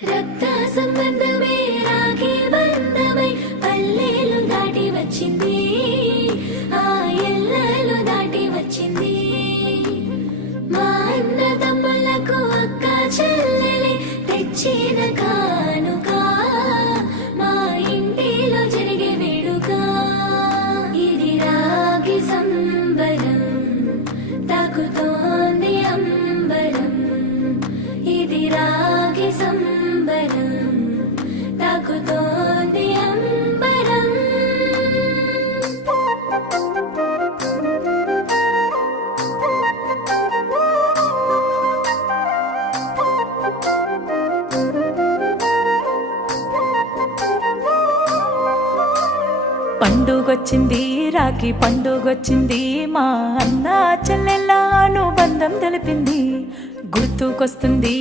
రక్త సంబంధమే రాఖీ బంధమై పల్లెలు దాటి వచ్చింది, ఆ ఎల్లలు దాటి వచ్చింది. మా అన్నదమ్ములకు అక్క చెల్లెలి తెచ్చిన కానుక, మా ఇంటిలో జరిగే వేడుక. ఇది రాగి సంబరం తాకుతోంది అంబరం, ఇది రాగి సంబరం తాకుతోంది అంబరం. పండుగొచ్చింది, రాఖీ పండుగొచ్చింది, మా అన్న చెల్లెళ్ళ అనుబంధం తెలిపింది. గుర్తుకొస్తుంది